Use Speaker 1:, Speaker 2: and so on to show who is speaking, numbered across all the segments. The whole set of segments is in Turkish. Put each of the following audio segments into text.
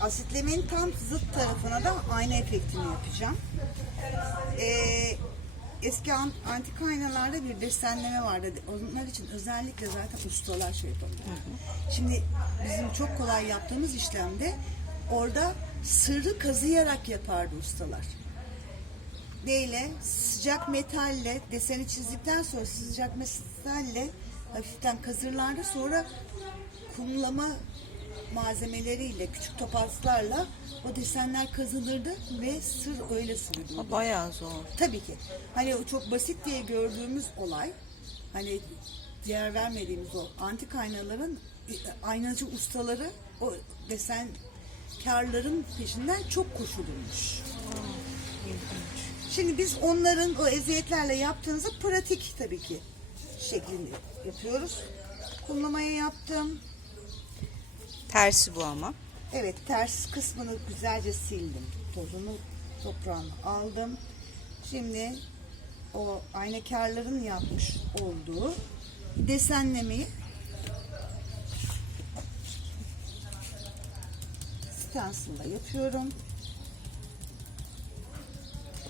Speaker 1: asitlemenin tam zıt tarafına da ayna efektini yapacağım. Ee, eski an- antik aynalarda bir desenleme vardı. Onlar için özellikle zaten ustalar şey yapıyorlar. Şimdi bizim çok kolay yaptığımız işlemde orada sırrı kazıyarak yapardı ustalar. Neyle? Sıcak metalle deseni çizdikten sonra sıcak metalle hafiften kazırlardı. Sonra kumlama malzemeleriyle, küçük topazlarla o desenler kazılırdı ve sır öyle sürülürdü.
Speaker 2: O bayağı zor.
Speaker 1: Tabii ki. Hani o çok basit diye gördüğümüz olay, hani diğer vermediğimiz o antik aynaların e, aynacı ustaları o desen karların peşinden çok koşulurmuş. Şimdi biz onların o eziyetlerle yaptığınızı pratik tabii ki şeklinde yapıyoruz. Kumlamayı yaptım.
Speaker 2: Tersi bu ama.
Speaker 1: Evet ters kısmını güzelce sildim. Tozunu toprağını aldım. Şimdi o aynakarların yapmış olduğu desenlemeyi stencil'la yapıyorum.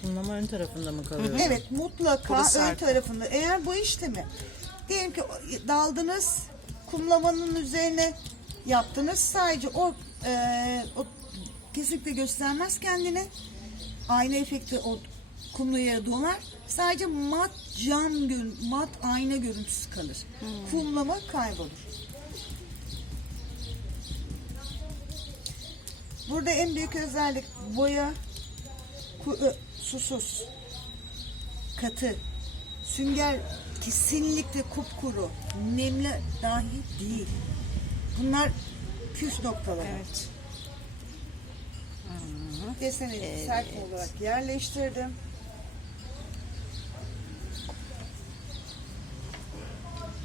Speaker 3: Kumlama ön tarafında mı kalıyor?
Speaker 1: Evet mutlaka ön tarafında eğer bu işlemi diyelim ki daldınız kumlamanın üzerine yaptınız sadece o, e, o kesinlikle göstermez kendini ayna efekti o kumluya dolar sadece mat cam mat ayna görüntüsü kalır kumlama kaybolur burada en büyük özellik boya susuz katı. Sünger kesinlikle kupkuru. Nemli dahi değil. Bunlar püf noktaları.
Speaker 2: Evet.
Speaker 1: Deseni sert olarak yerleştirdim.